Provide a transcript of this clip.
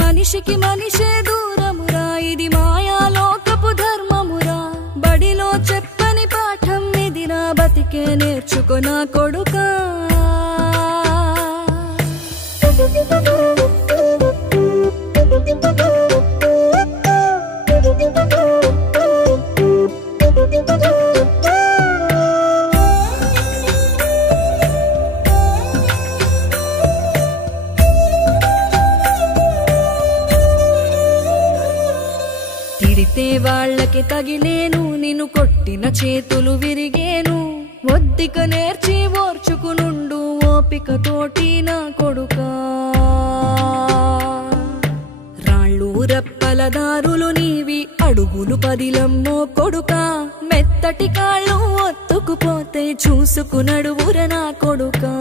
మనిషికి మనిషే దూరమురా ఇది మాయాలోకపు ధర్మమురా బడిలో చెప్పని పాఠం ఇదిరా బతికే నేర్చుకో నా కొడుకా తిడితే వాళ్ళకి తగిలేను నిన్ను కొట్టిన చేతులు విరిగేను ఒద్దిక నేర్చి ఓర్చుకునుండు ఓపికతోటి నా కొడుకా రాళ్ళు రప్పల దారులు నీవి అడుగులు పదిలమ్మో కొడుకా మెత్తటి కాళ్ళు ఒత్తుకుపోతే చూసుకునడువుర నా కొడుకా